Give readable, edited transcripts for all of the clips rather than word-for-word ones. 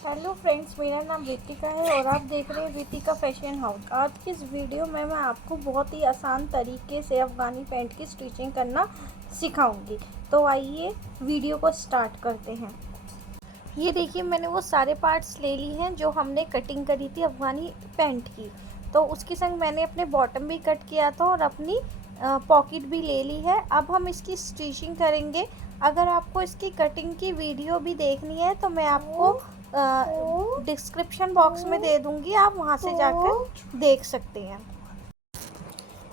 Hello friends, मेरा नाम रितिका है और आप देख रहे हैं रितिका फैशन हाउस। आज की इस वीडियो में मैं आपको बहुत ही आसान तरीके से अफ़गानी पैंट की स्टिचिंग करना सिखाऊंगी। तो आइए वीडियो को स्टार्ट करते हैं। ये देखिए, मैंने वो सारे पार्ट्स ले ली हैं जो हमने कटिंग करी थी अफ़गानी पैंट की। तो उसके संग मैंने अपने बॉटम भी कट किया था और अपनी पॉकेट भी ले ली है। अब हम इसकी स्टिचिंग करेंगे। अगर आपको इसकी कटिंग की वीडियो भी देखनी है तो मैं आपको डिस्क्रिप्शन बॉक्स में दे दूँगी, आप वहाँ से जाकर देख सकते हैं।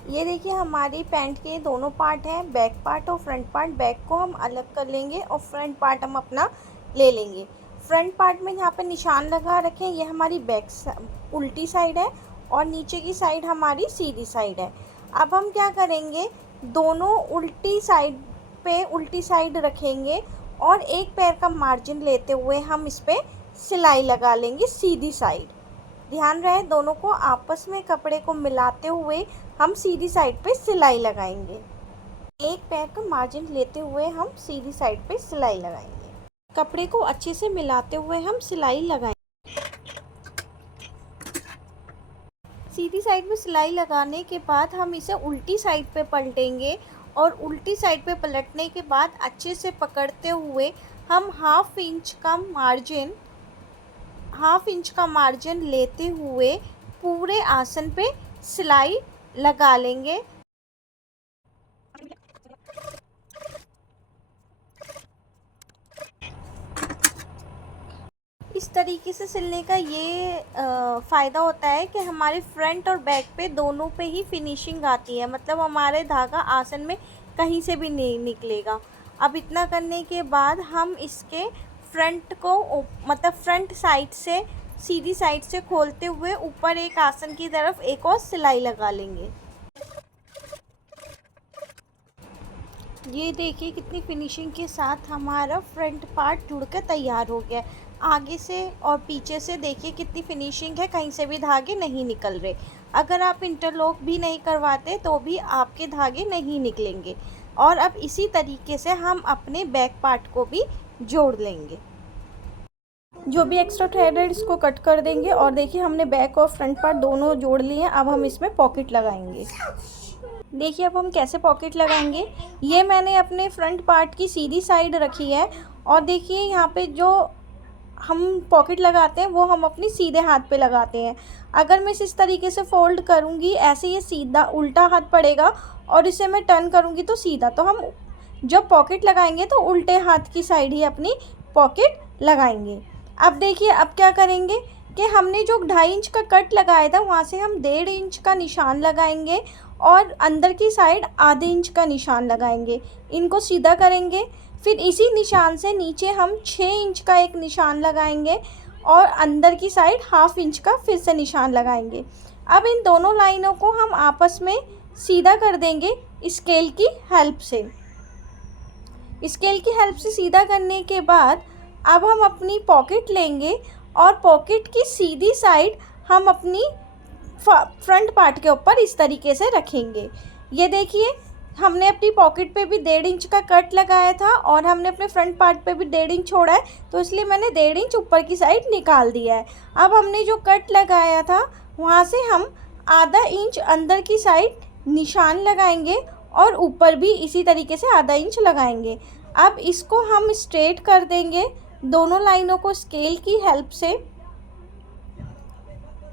ये देखिए, हमारी पैंट के दोनों पार्ट हैं, बैक पार्ट और फ्रंट पार्ट। बैक को हम अलग कर लेंगे और फ्रंट पार्ट हम अपना ले लेंगे। फ्रंट पार्ट में यहाँ पे निशान लगा रखे हैं, ये हमारी बैक उल्टी साइड है और नीचे की साइड हमारी सीधी साइड है। अब हम क्या करेंगे, दोनों उल्टी साइड पे उल्टी साइड रखेंगे और एक पैर का मार्जिन लेते हुए हम इस पर सिलाई लगा लेंगे सीधी साइड। ध्यान रहे, दोनों को आपस में कपड़े को मिलाते हुए हम सीधी साइड पे सिलाई लगाएंगे। एक पैर का मार्जिन लेते हुए हम सीधी साइड पे सिलाई लगाएंगे। कपड़े को अच्छे से मिलाते हुए हम सिलाई लगाएंगे। सीधी साइड में सिलाई लगाने के बाद हम इसे उल्टी साइड पे पलटेंगे और उल्टी साइड पे पलटने के बाद अच्छे से पकड़ते हुए हम हाफ इंच का मार्जिन लेते हुए पूरे आसन पे सिलाई लगा लेंगे। इस तरीके से सिलने का ये फ़ायदा होता है कि हमारे फ्रंट और बैक पे दोनों पे ही फिनिशिंग आती है, मतलब हमारे धागा आसन में कहीं से भी नहीं निकलेगा। अब इतना करने के बाद हम इसके फ्रंट को मतलब फ्रंट साइड से सीधी साइड से खोलते हुए ऊपर एक आसन की तरफ एक और सिलाई लगा लेंगे। ये देखिए, कितनी फिनिशिंग के साथ हमारा फ्रंट पार्ट जुड़कर तैयार हो गया है। आगे से और पीछे से देखिए कितनी फिनिशिंग है, कहीं से भी धागे नहीं निकल रहे। अगर आप इंटरलॉक भी नहीं करवाते तो भी आपके धागे नहीं निकलेंगे। और अब इसी तरीके से हम अपने बैक पार्ट को भी जोड़ लेंगे। जो भी एक्स्ट्रा थ्रेड है इसको कट कर देंगे। और देखिए, हमने बैक और फ्रंट पार्ट दोनों जोड़ लिए हैं। अब हम इसमें पॉकेट लगाएंगे। देखिए, अब हम कैसे पॉकेट लगाएंगे। ये मैंने अपने फ्रंट पार्ट की सीधी साइड रखी है और देखिए, यहाँ पे जो हम पॉकेट लगाते हैं वो हम अपनी सीधे हाथ पे लगाते हैं। अगर मैं इस तरीके से फोल्ड करूँगी, ऐसे ये सीधा उल्टा हाथ पड़ेगा और इसे मैं टर्न करूँगी तो सीधा। तो हम जब पॉकेट लगाएंगे तो उल्टे हाथ की साइड ही अपनी पॉकेट लगाएंगे। अब देखिए, अब क्या करेंगे कि हमने जो 2.5 इंच का कट लगाया था वहाँ से हम 1.5 इंच का निशान लगाएंगे और अंदर की साइड आधे इंच का निशान लगाएंगे। इनको सीधा करेंगे। फिर इसी निशान से नीचे हम 6 इंच का एक निशान लगाएंगे और अंदर की साइड हाफ इंच का फिर से निशान लगाएंगे। अब इन दोनों लाइनों को हम आपस में सीधा कर देंगे स्केल की हेल्प से। स्केल की हेल्प से सीधा करने के बाद अब हम अपनी पॉकेट लेंगे और पॉकेट की सीधी साइड हम अपनी फ्रंट पार्ट के ऊपर इस तरीके से रखेंगे। ये देखिए, हमने अपनी पॉकेट पे भी 1.5 इंच का कट लगाया था और हमने अपने फ्रंट पार्ट पे भी 1.5 इंच छोड़ा है, तो इसलिए मैंने 1.5 इंच ऊपर की साइड निकाल दिया है। अब हमने जो कट लगाया था वहाँ से हम आधा इंच अंदर की साइड निशान लगाएंगे और ऊपर भी इसी तरीके से आधा इंच लगाएंगे। अब इसको हम स्ट्रेट कर देंगे, दोनों लाइनों को स्केल की हेल्प से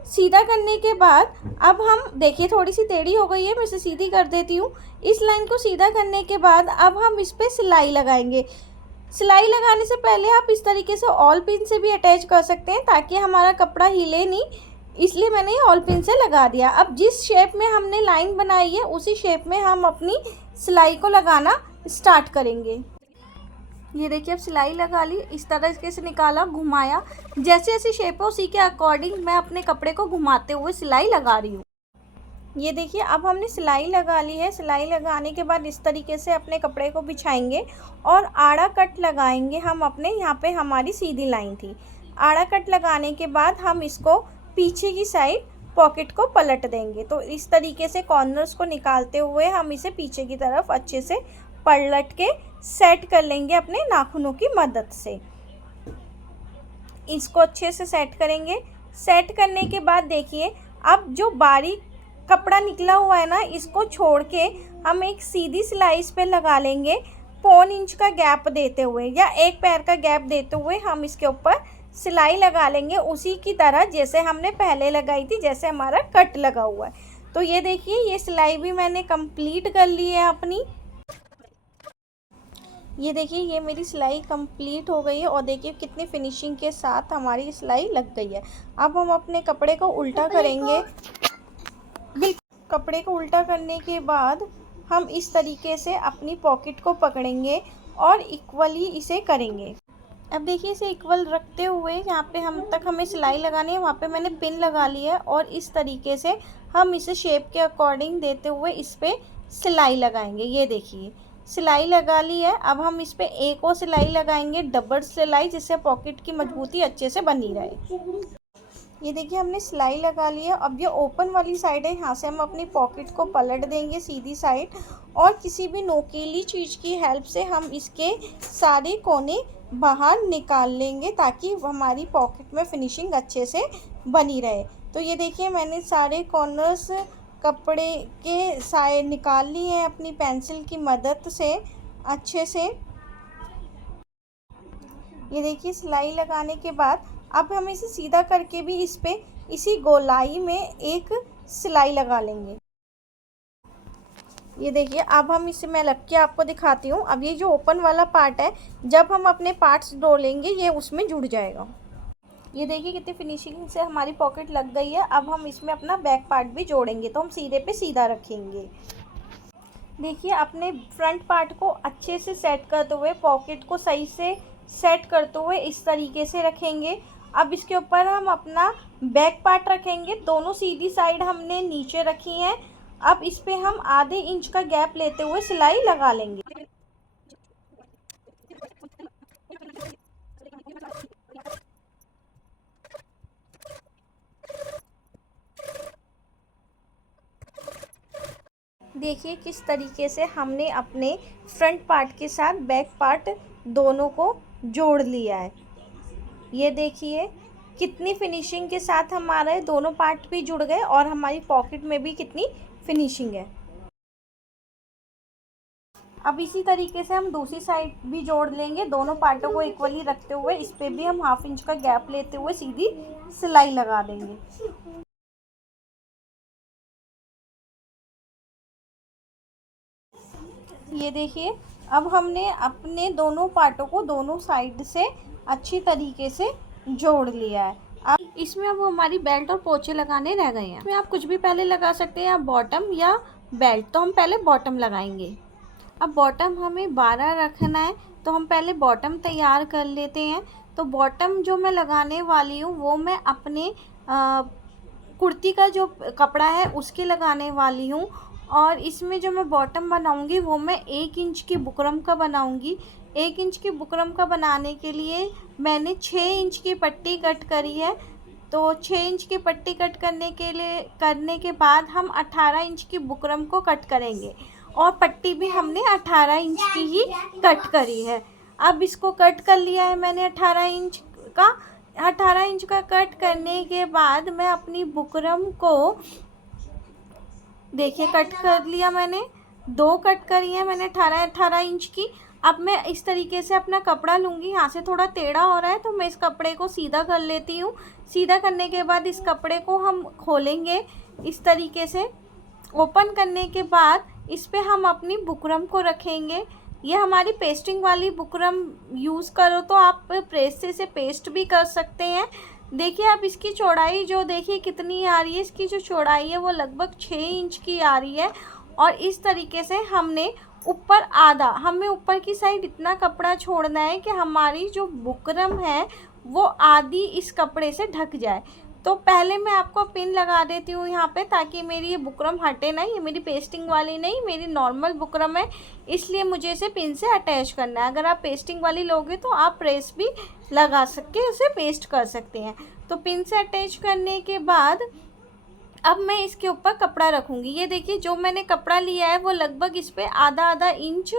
सीधा करने के बाद अब हम देखिए, थोड़ी सी टेढ़ी हो गई है, मैं इसे सीधी कर देती हूँ। इस लाइन को सीधा करने के बाद अब हम इस पर सिलाई लगाएंगे। सिलाई लगाने से पहले आप इस तरीके से ऑल पिन से भी अटैच कर सकते हैं ताकि हमारा कपड़ा हिले नहीं, इसलिए मैंने ये ऑल पिन से लगा दिया। अब जिस शेप में हमने लाइन बनाई है उसी शेप में हम अपनी सिलाई को लगाना स्टार्ट करेंगे। ये देखिए, अब सिलाई लगा ली, इस तरीके से निकाला, घुमाया, जैसे जैसी शेप है उसी के अकॉर्डिंग मैं अपने कपड़े को घुमाते हुए सिलाई लगा रही हूँ। ये देखिए, अब हमने सिलाई लगा ली है। सिलाई लगाने के बाद इस तरीके से अपने कपड़े को बिछाएंगे और आड़ा कट लगाएंगे हम अपने। यहाँ पे हमारी सीधी लाइन थी। आड़ा कट लगाने के बाद हम इसको पीछे की साइड पॉकेट को पलट देंगे। तो इस तरीके से कॉर्नर्स को निकालते हुए हम इसे पीछे की तरफ अच्छे से पलट के सेट कर लेंगे अपने नाखूनों की मदद से। इसको अच्छे से सेट करेंगे। सेट करने के बाद देखिए, अब जो बारीक कपड़ा निकला हुआ है ना, इसको छोड़ के हम एक सीधी सिलाई इस पे लगा लेंगे। 1.25 इंच का गैप देते हुए या 1 पैर का गैप देते हुए हम इसके ऊपर सिलाई लगा लेंगे, उसी की तरह जैसे हमने पहले लगाई थी, जैसे हमारा कट लगा हुआ है। तो ये देखिए, ये सिलाई भी मैंने कंप्लीट कर ली है अपनी। ये देखिए, ये मेरी सिलाई कंप्लीट हो गई है और देखिए कितनी फिनिशिंग के साथ हमारी सिलाई लग गई है। अब हम अपने कपड़े को उल्टा करेंगे। कपड़े को उल्टा करने के बाद हम इस तरीके से अपनी पॉकेट को पकड़ेंगे और इक्वली इसे करेंगे। अब देखिए, इसे इक्वल रखते हुए यहाँ पे हमें सिलाई लगानी है, वहाँ पे मैंने पिन लगा ली है और इस तरीके से हम इसे शेप के अकॉर्डिंग देते हुए इस पे सिलाई लगाएंगे। ये देखिए, सिलाई लगा ली है। अब हम इस पे एक और सिलाई लगाएंगे, डबल सिलाई, जिससे पॉकेट की मजबूती अच्छे से बनी रहे। ये देखिए, हमने सिलाई लगा ली है। अब ये ओपन वाली साइड है, यहाँ से हम अपनी पॉकेट को पलट देंगे सीधी साइड और किसी भी नोकीली चीज़ की हेल्प से हम इसके सारे कोने बाहर निकाल लेंगे, ताकि हमारी पॉकेट में फिनिशिंग अच्छे से बनी रहे। तो ये देखिए, मैंने सारे कॉर्नर्स कपड़े के साइड निकाल लिए हैं अपनी पेंसिल की मदद से अच्छे से। ये देखिए, सिलाई लगाने के बाद अब हम इसे सीधा करके भी इस पे इसी गोलाई में एक सिलाई लगा लेंगे। ये देखिए, अब हम इसे मैं लग के आपको दिखाती हूँ। अब ये जो ओपन वाला पार्ट है, जब हम अपने पार्ट्स जोड़ेंगे ये उसमें जुड़ जाएगा। ये देखिए, कितनी फिनिशिंग से हमारी पॉकेट लग गई है। अब हम इसमें अपना बैक पार्ट भी जोड़ेंगे, तो हम सीधे पे सीधा रखेंगे। देखिए, अपने फ्रंट पार्ट को अच्छे से सेट करते हुए, पॉकेट को सही से सेट करते हुए इस तरीके से रखेंगे। अब इसके ऊपर हम अपना बैक पार्ट रखेंगे। दोनों सीधी साइड हमने नीचे रखी हैं। अब इस पे हम आधे इंच का गैप लेते हुए सिलाई लगा लेंगे। देखिए, किस तरीके से हमने अपने फ्रंट पार्ट के साथ बैक पार्ट दोनों को जोड़ लिया है। ये देखिए, कितनी फिनिशिंग के साथ हमारे दोनों पार्ट भी जुड़ गए और हमारी पॉकेट में भी कितनी फिनिशिंग है। अब इसी तरीके से हम दूसरी साइड भी जोड़ लेंगे, दोनों पार्टों को इक्वली रखते हुए इस पे भी हम 1/2 इंच का गैप लेते हुए सीधी सिलाई लगा देंगे। ये देखिए, अब हमने अपने दोनों पार्टों को दोनों साइड से अच्छी तरीके से जोड़ लिया है। अब इसमें अब हमारी बेल्ट और पोंछे लगाने रह गए हैं। इसमें आप कुछ भी पहले लगा सकते हैं, या बॉटम या बेल्ट। तो हम पहले बॉटम लगाएंगे। अब बॉटम हमें 12 रखना है, तो हम पहले बॉटम तैयार कर लेते हैं। तो बॉटम जो मैं लगाने वाली हूँ वो मैं अपने कुर्ती का जो कपड़ा है उसके लगाने वाली हूँ। और इसमें जो मैं बॉटम बनाऊँगी वो मैं 1 इंच की बुकरम का बनाऊँगी। 1 इंच की बुकरम का बनाने के लिए मैंने 6 इंच की पट्टी कट करी है। तो 6 इंच की पट्टी कट करने के बाद हम 18 इंच की बुकरम को कट करेंगे, और पट्टी भी हमने 18 इंच की ही कट करी है। अब इसको कट कर लिया है मैंने 18 इंच का। 18 इंच का कट करने के बाद मैं अपनी बुकरम को देखिए कट कर लिया मैंने, 2 कट करी है मैंने 18 इंच की। अब मैं इस तरीके से अपना कपड़ा लूँगी। यहाँ से थोड़ा टेढ़ा हो रहा है तो मैं इस कपड़े को सीधा कर लेती हूँ। सीधा करने के बाद इस कपड़े को हम खोलेंगे इस तरीके से। ओपन करने के बाद इस पे हम अपनी बुकरम को रखेंगे। ये हमारी पेस्टिंग वाली बुकरम यूज़ करो तो आप प्रेस से इसे पेस्ट भी कर सकते हैं। देखिए, अब इसकी चौड़ाई जो देखिए कितनी आ रही है, इसकी जो चौड़ाई है वो लगभग 6 इंच की आ रही है। और इस तरीके से हमें ऊपर की साइड इतना कपड़ा छोड़ना है कि हमारी जो बुकरम है वो आधी इस कपड़े से ढक जाए। तो पहले मैं आपको पिन लगा देती हूँ यहाँ पे, ताकि मेरी ये बुकरम हटे ना। ये मेरी पेस्टिंग वाली नहीं, मेरी नॉर्मल बुकरम है, इसलिए मुझे इसे पिन से अटैच करना है। अगर आप पेस्टिंग वाली लोगे तो आप प्रेस भी लगा के उसे पेस्ट कर सकते हैं। तो पिन से अटैच करने के बाद अब मैं इसके ऊपर कपड़ा रखूँगी। ये देखिए, जो मैंने कपड़ा लिया है वो लगभग इस पर आधा इंच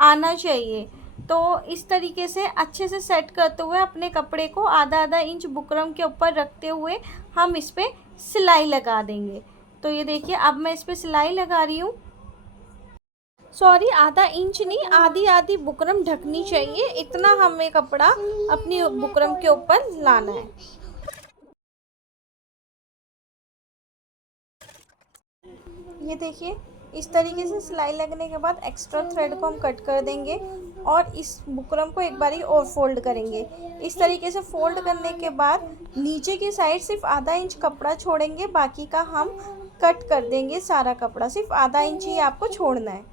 आना चाहिए। तो इस तरीके से अच्छे से सेट करते हुए अपने कपड़े को आधा आधा इंच बुकरम के ऊपर रखते हुए हम इस पर सिलाई लगा देंगे। तो ये देखिए अब मैं इस पर सिलाई लगा रही हूँ। सॉरी, आधा इंच नहीं, आधी आधी बुकरम ढकनी चाहिए, इतना हमें कपड़ा अपनी बुकरम के ऊपर लाना है। ये देखिए इस तरीके से सिलाई लगने के बाद एक्स्ट्रा थ्रेड को हम कट कर देंगे और इस बुकरम को एक बारी और फोल्ड करेंगे। इस तरीके से फोल्ड करने के बाद नीचे की साइड सिर्फ आधा इंच कपड़ा छोड़ेंगे, बाकी का हम कट कर देंगे। सारा कपड़ा सिर्फ आधा इंच ही आपको छोड़ना है।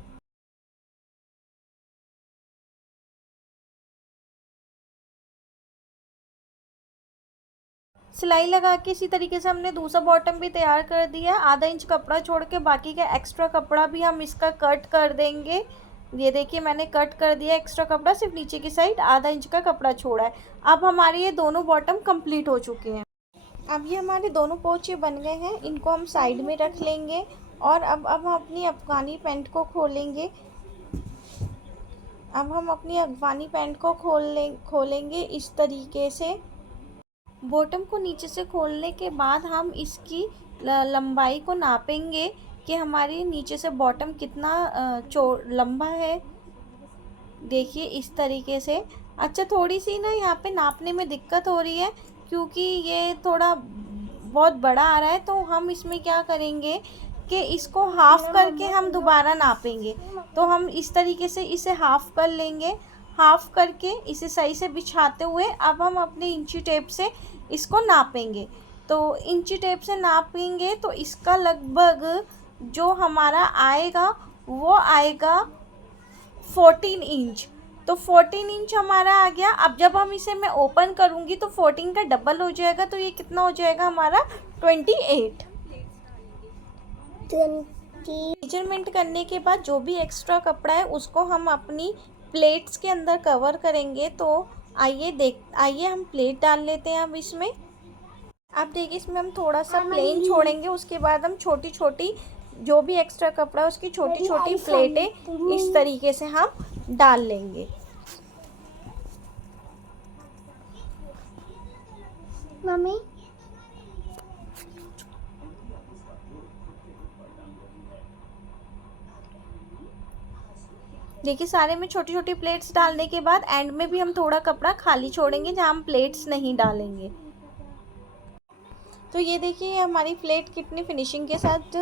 सिलाई लगा के इसी तरीके से हमने दूसरा बॉटम भी तैयार कर दिया। आधा इंच कपड़ा छोड़ के बाकी का एक्स्ट्रा कपड़ा भी हम इसका कट कर देंगे। ये देखिए मैंने कट कर दिया एक्स्ट्रा कपड़ा, सिर्फ नीचे की साइड आधा इंच का कपड़ा छोड़ा है। अब हमारे ये दोनों बॉटम कंप्लीट हो चुके हैं। अब ये हमारे दोनों पोंचे बन गए हैं, इनको हम साइड में रख लेंगे और अब हम अपनी अफ़गानी पैंट को खोलेंगे। अब हम अपनी अफ़गानी पैंट को खोलेंगे इस तरीके से। बॉटम को नीचे से खोलने के बाद हम इसकी लंबाई को नापेंगे कि हमारी नीचे से बॉटम कितना लंबा है। देखिए इस तरीके से। अच्छा, थोड़ी सी ना यहाँ पे नापने में दिक्कत हो रही है क्योंकि ये थोड़ा बहुत बड़ा आ रहा है, तो हम इसमें क्या करेंगे कि इसको हाफ़ करके हम दोबारा नापेंगे। तो हम इस तरीके से इसे हाफ़ कर लेंगे। हाफ़ करके इसे सही से बिछाते हुए अब हम अपने इंची टेप से इसको नापेंगे। तो इंची टेप से नापेंगे तो इसका लगभग जो हमारा आएगा वो आएगा 14 इंच। तो 14 इंच हमारा आ गया। अब जब हम इसे मैं ओपन करूँगी तो 14 का डबल हो जाएगा, तो ये कितना हो जाएगा हमारा 28। मेजरमेंट करने के बाद जो भी एक्स्ट्रा कपड़ा है उसको हम अपनी प्लेट्स के अंदर कवर करेंगे। तो आइए हम प्लेट डाल लेते हैं अब इसमें। अब देखिए इसमें हम थोड़ा सा प्लेन छोड़ेंगे, उसके बाद हम छोटी छोटी जो भी एक्स्ट्रा कपड़ा है उसकी छोटी छोटी प्लेटें इस तरीके से हम डाल लेंगे। मम्मी देखिए सारे में छोटी छोटी प्लेट्स डालने के बाद एंड में भी हम थोड़ा कपड़ा खाली छोड़ेंगे जहाँ हम प्लेट्स नहीं डालेंगे। तो ये देखिए हमारी प्लेट कितनी फिनिशिंग के साथ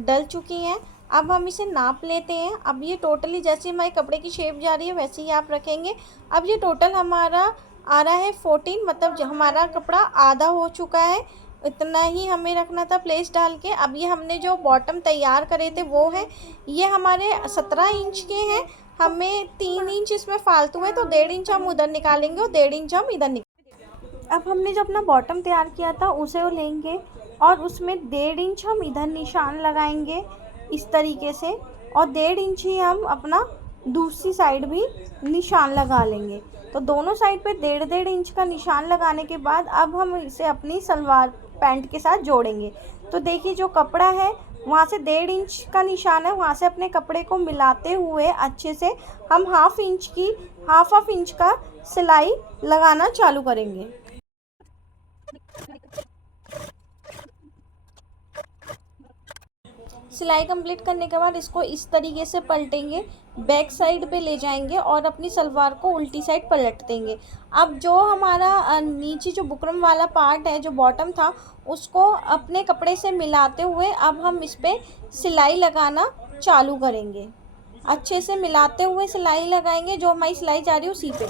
डल चुकी हैं। अब हम इसे नाप लेते हैं। अब ये टोटली जैसे हमारे कपड़े की शेप जा रही है वैसे ही आप रखेंगे। अब ये टोटल हमारा आ रहा है 14, मतलब हमारा कपड़ा आधा हो चुका है। इतना ही हमें रखना था प्लेस डाल के। अब ये हमने जो बॉटम तैयार करे थे वो है, ये हमारे 17 इंच के हैं। हमें 3 इंच इसमें फालतू है, तो 1.5 इंच हम उधर निकालेंगे और 1.5 इंच हम इधर निकालेंगे। अब हमने जो अपना बॉटम तैयार किया था उसे वो लेंगे और उसमें 1.5 इंच हम इधर निशान लगाएंगे इस तरीके से, और 1.5 इंच ही हम अपना दूसरी साइड भी निशान लगा लेंगे। तो दोनों साइड पे 1.5 इंच का निशान लगाने के बाद अब हम इसे अपनी सलवार पैंट के साथ जोड़ेंगे। तो देखिए जो कपड़ा है वहाँ से 1.5 इंच का निशान है, वहाँ से अपने कपड़े को मिलाते हुए अच्छे से हम हाफ इंच का सिलाई लगाना चालू करेंगे। सिलाई कंप्लीट करने के बाद इसको इस तरीके से पलटेंगे, बैक साइड पे ले जाएंगे और अपनी सलवार को उल्टी साइड पलट देंगे। अब जो हमारा नीचे जो बुकरम वाला पार्ट है, जो बॉटम था, उसको अपने कपड़े से मिलाते हुए अब हम इस पर सिलाई लगाना चालू करेंगे। अच्छे से मिलाते हुए सिलाई लगाएंगे, जो हमारी सिलाई जा रही है उसी पे।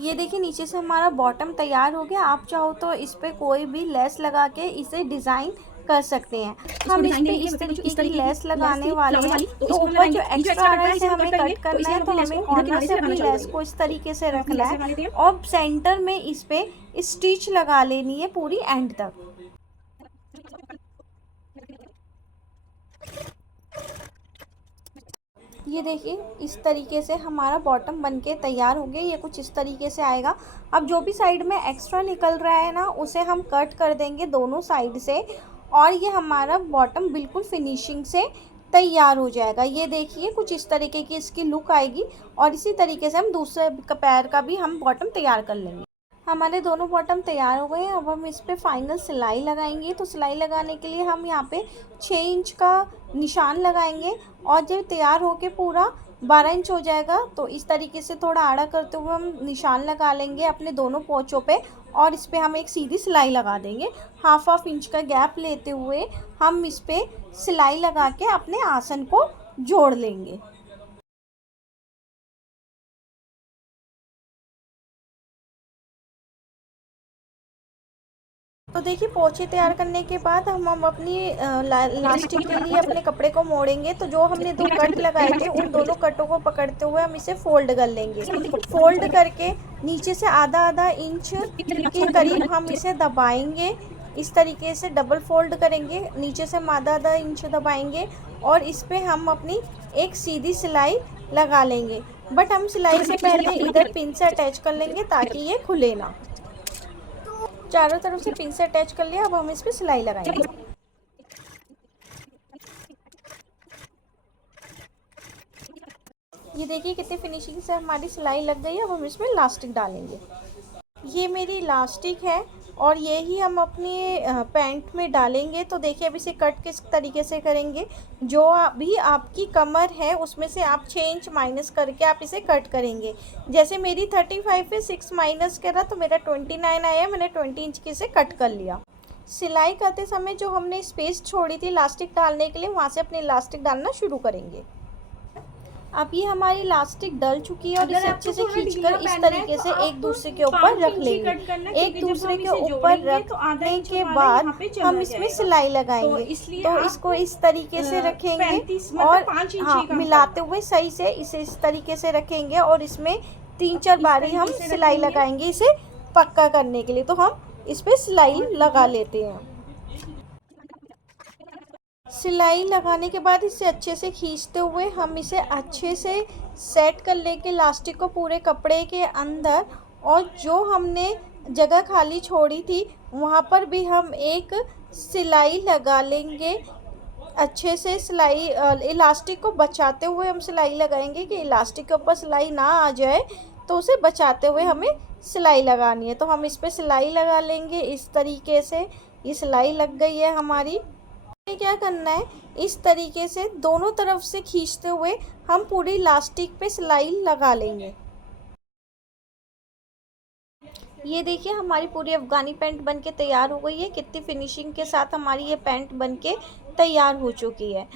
ये देखिए नीचे से हमारा बॉटम तैयार हो गया। आप चाहो तो इस पर कोई भी लेस लगा के इसे डिज़ाइन कर सकते हैं। हम इस पे इस तरीके की लेस लगाने वाले हैं। तो ऊपर जो एक्स्ट्रा आ रहा है इसे हमें कट करना है, तो हमें कॉर्नर से अपनी लेस को इस तरीके से रखना है और सेंटर में इस पे स्टिच लगा लेनी है पूरी एंड तक। ये देखिए इस तरीके से हमारा बॉटम बनके तैयार हो गया। ये कुछ इस तरीके से आएगा। अब जो भी साइड में एक्स्ट्रा निकल रहा है ना, उसे हम कट कर देंगे दोनों साइड से, और ये हमारा बॉटम बिल्कुल फिनिशिंग से तैयार हो जाएगा। ये देखिए कुछ इस तरीके की इसकी लुक आएगी और इसी तरीके से हम दूसरे पैर का भी हम बॉटम तैयार कर लेंगे। हमारे दोनों बॉटम तैयार हो गए हैं। अब हम इस पे फाइनल सिलाई लगाएंगे। तो सिलाई लगाने के लिए हम यहाँ पे 6 इंच का निशान लगाएंगे और जब तैयार होके पूरा 12 इंच हो जाएगा तो इस तरीके से थोड़ा आड़ा करते हुए हम निशान लगा लेंगे अपने दोनों पोंचों पे और इस पे हम एक सीधी सिलाई लगा देंगे। हाफ इंच का गैप लेते हुए हम इस पे सिलाई लगा के अपने आसन को जोड़ लेंगे। तो देखिए पोंछे तैयार करने के बाद हम अपनी लास्टिक के लिए अपने कपड़े को मोड़ेंगे। तो जो हमने 2 कट लगाए थे उन दोनों कटों को पकड़ते हुए हम इसे फोल्ड कर लेंगे। फोल्ड करके नीचे से आधा इंच के करीब हम इसे दबाएंगे। इस तरीके से डबल फोल्ड करेंगे, नीचे से हम आधा इंच दबाएंगे और इस पे हम अपनी एक सीधी सिलाई लगा लेंगे। बट हम सिलाई से पहले इधर पिन से अटैच कर लेंगे ताकि ये खुले ना। चारों तरफ से पिन से अटैच कर लिया। अब हम इस पे सिलाई लगाएंगे। ये देखिए कितनी फिनिशिंग से हमारी सिलाई लग गई है। अब हम इसमें इलास्टिक डालेंगे। ये मेरी इलास्टिक है और ये ही हम अपने पैंट में डालेंगे। तो देखिए अब इसे कट किस तरीके से करेंगे। जो भी आपकी कमर है उसमें से आप 6 इंच माइनस करके आप इसे कट करेंगे। जैसे मेरी 35 पे 6 माइनस करा तो मेरा 29 आया। मैंने 20 इंच की इसे कट कर लिया। सिलाई करते समय जो हमने स्पेस छोड़ी थी इलास्टिक डालने के लिए, वहाँ से अपने इलास्टिक डालना शुरू करेंगे। अब ये हमारी इलास्टिक डल चुकी है और इसे अच्छे से खींचकर इस तरीके से एक दूसरे के ऊपर रख लेंगे। एक दूसरे के ऊपर रखने के बाद हम इसमें सिलाई लगाएंगे। तो इसको इस तरीके से रखेंगे और हाँ मिलाते हुए सही से इसे इस तरीके से रखेंगे और इसमें 3-4 बारी हम सिलाई लगाएंगे इसे पक्का करने के लिए। तो हम इस पर सिलाई लगा लेते हैं। सिलाई लगाने के बाद इसे अच्छे से खींचते हुए हम इसे अच्छे से सेट कर लेंगे इलास्टिक को पूरे कपड़े के अंदर। और जो हमने जगह खाली छोड़ी थी वहाँ पर भी हम एक सिलाई लगा लेंगे। अच्छे से सिलाई इलास्टिक को बचाते हुए हम सिलाई लगाएंगे कि इलास्टिक के ऊपर सिलाई ना आ जाए, तो उसे बचाते हुए हमें सिलाई लगानी है। तो हम इस पर सिलाई लगा लेंगे इस तरीके से। ये सिलाई लग गई है हमारी। क्या करना है, इस तरीके से दोनों तरफ से खींचते हुए हम पूरी इलास्टिक पे सिलाई लगा लेंगे। ये देखिए हमारी पूरी अफ़गानी पैंट बनके तैयार हो गई है। कितनी फिनिशिंग के साथ हमारी ये पैंट बनके तैयार हो चुकी है।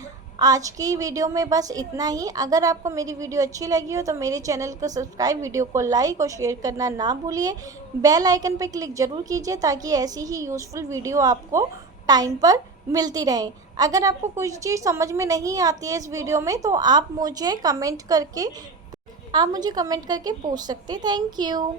आज की वीडियो में बस इतना ही। अगर आपको मेरी वीडियो अच्छी लगी हो तो मेरे चैनल को सब्सक्राइब, वीडियो को लाइक और शेयर करना ना भूलिए। बेल आइकन पर क्लिक ज़रूर कीजिए ताकि ऐसी ही यूज़फुल वीडियो आपको टाइम पर मिलती रहे। अगर आपको कोई चीज़ समझ में नहीं आती है इस वीडियो में तो आप मुझे कमेंट करके पूछ सकते हैं। Thank you.